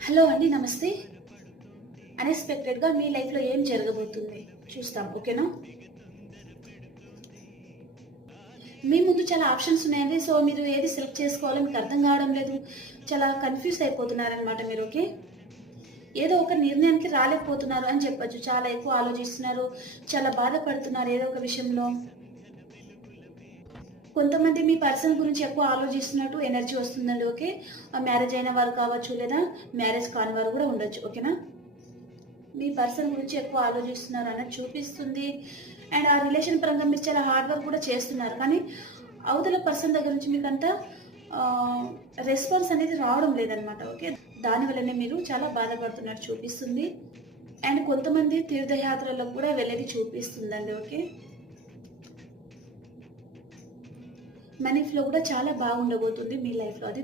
Hello అండి. నమస్తే. అన్‌ఎక్స్‌పెక్టెడ్‌గా మీ లైఫ్‌లో ఏం జరగబోతుంది చూస్తాం. ఓకేనా? మీ ముందు చాలా ఆప్షన్స్ ఉన్నాయండి. సో, మీరు ఏది సెలెక్ట్ చేసుకోవాలో మీకు అర్థం కావడం లేదు. చాలా కన్‌ఫ్యూజ్ అయిపోతున్నారనమాట మీరు. ఓకే. ఏదో ఒక నిర్ణయానికి రాలేకపోతున్నారు అని చెప్పొచ్చు. చాలా ఎక్కువ ఆలోచిస్తున్నారు. చాలా బాధపడుతున్నారు ఏదో ఒక విషయంలో. కొంతమంది మీ పర్సన్ గురించి ఎక్కువ ఆలోచిస్తున్నట్టు ఎనర్జీ వస్తుందండి. ఓకే. మ్యారేజ్ అయిన వారు కావచ్చు, లేదా మ్యారేజ్ కాని వారు కూడా ఉండొచ్చు. ఓకేనా? మీ పర్సన్ గురించి ఎక్కువ ఆలోచిస్తున్నారు అన్నట్టు చూపిస్తుంది. అండ్ ఆ రిలేషన్ పరంగా మీరు చాలా హార్డ్ వర్క్ కూడా చేస్తున్నారు. కానీ అవతల పర్సన్ దగ్గర నుంచి మీకంత ఆహ్, రెస్పాన్స్ అనేది రావడం లేదనమాట. ఓకే. దానివల్లనే మీరు చాలా బాధపడుతున్నట్టు చూపిస్తుంది. అండ్ కొంతమంది తీర్థయాత్రలకు కూడా వెళ్ళేది చూపిస్తుందండి. ఓకే. మనీ ఫ్లో కూడా చాలా బాగుండబోతుంది మీ లైఫ్‌లో. అది